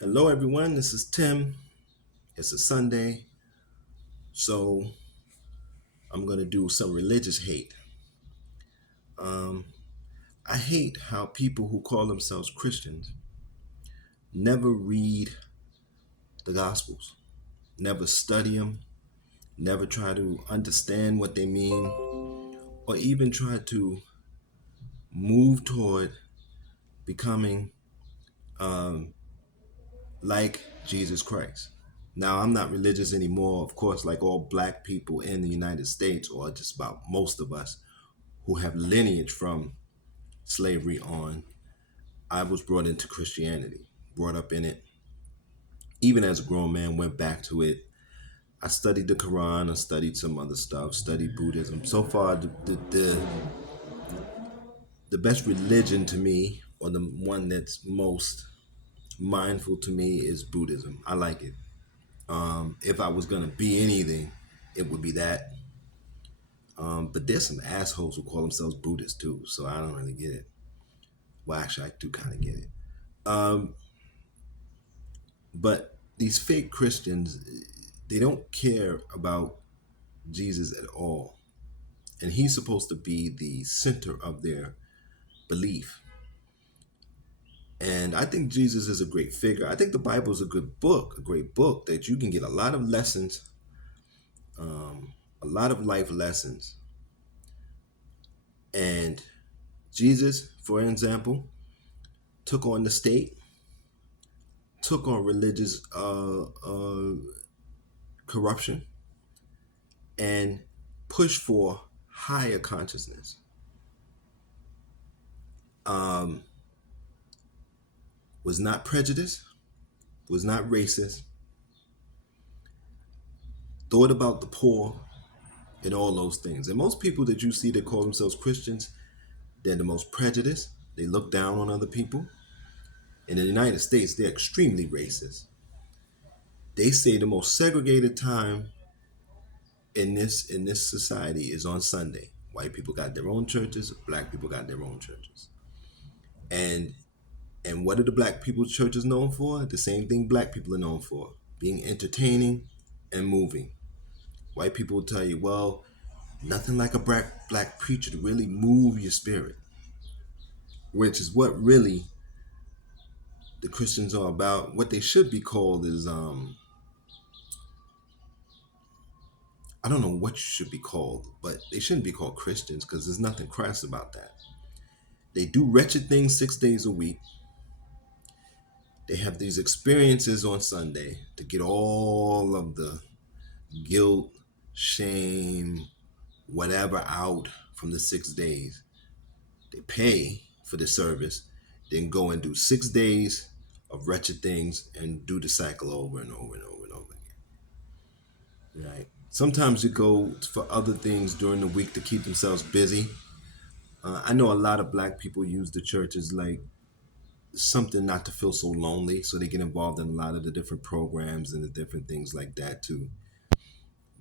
Hello, everyone. This is Tim. It's a Sunday, so I'm going to do some religious hate. Um, I hate how people who call themselves Christians never read the Gospels, never study them, never try to understand what they mean, or even try to move toward becoming um, like Jesus Christ. Now, I'm not religious anymore, of course, like all black people in the United States, or just about most of us who have lineage from slavery on. I was brought into Christianity, brought up in it. Even as a grown man, went back to it. I studied the Quran, I studied some other stuff, studied Buddhism. So far, the best religion to me, or the one that's most mindful to me, is Buddhism. I like it. If I was going to be anything, it would be that. But there's some assholes who call themselves Buddhists too, so I don't really get it. Well, actually, I do kind of get it. Um, But these fake Christians, they don't care about Jesus at all. And he's supposed to be the center of their belief. And I think Jesus is a great figure. I think the Bible is a good book, a great book that you can get a lot of lessons, a lot of life lessons. And Jesus, for example, took on the state, took on religious corruption, and pushed for higher consciousness. Um, was not prejudiced, was not racist, thought about the poor, and all those things. And most people that you see that call themselves Christians, they're the most prejudiced. They look down on other people. In the United States, they're extremely racist. They say the most segregated time in this society is on Sunday. White people got their own churches, black people got their own churches. And and what are the black people's churches known for? The same thing black people are known for, being entertaining and moving. White people will tell you, well, nothing like a black preacher to really move your spirit, which is what really the Christians are about. What they should be called is I don't know what you should be called, but they shouldn't be called Christians because there's nothing Christ about that. They do wretched things 6 days a week. They have these experiences on Sunday to get all of the guilt, shame, whatever out from the 6 days. They pay for the service, then go and do 6 days of wretched things and do the cycle over and over and over and over again. Right? Sometimes you go for other things during the week to keep themselves busy. I know a lot of black people use the church as like something not to feel so lonely, so they get involved in a lot of the different programs and the different things like that to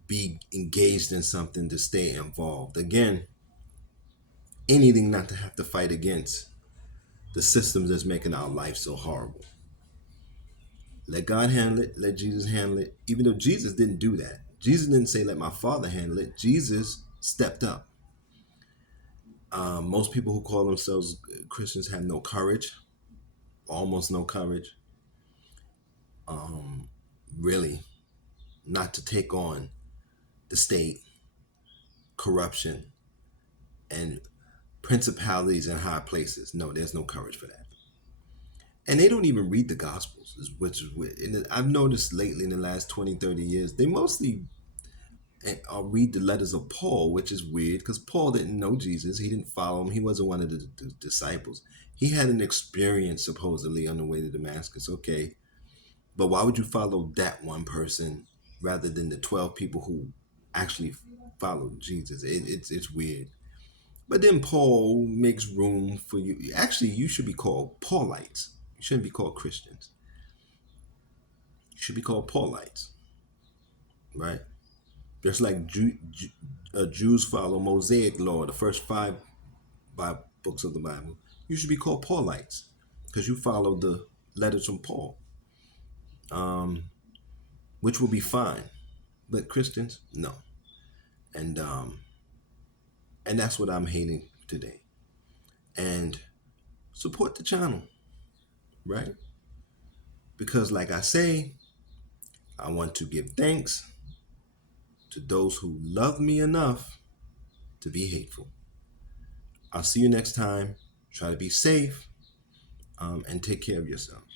be engaged in something to stay involved. Again, anything not to have to fight against the systems that's making our life so horrible. Let God handle it. Let Jesus handle it. Even though Jesus didn't do that. Jesus didn't say, let my Father handle it. Jesus stepped up. Most people who call themselves Christians have no courage, almost no courage, really, not to take on the state, corruption, and principalities in high places. No, there's no courage for that. And they don't even read the Gospels, which is weird. And I've noticed lately in the last 20, 30 years, they mostly read the letters of Paul, which is weird because Paul didn't know Jesus. He didn't follow him. He wasn't one of the disciples. He had an experience supposedly on the way to Damascus. Okay, but why would you follow that one person rather than the 12 people who actually followed Jesus? It's weird. But then Paul makes room for you. Actually, you should be called Paulites. You shouldn't be called Christians. You should be called Paulites, right? Just like Jews follow Mosaic law, the first five books of the Bible, you should be called Paulites because you follow the letters from Paul. um, which will be fine. But Christians, no. And and that's what I'm hating today. And support the channel, right? Because like I say, I want to give thanks to those who love me enough to be hateful. I'll see you next time. Try to be safe, and take care of yourself.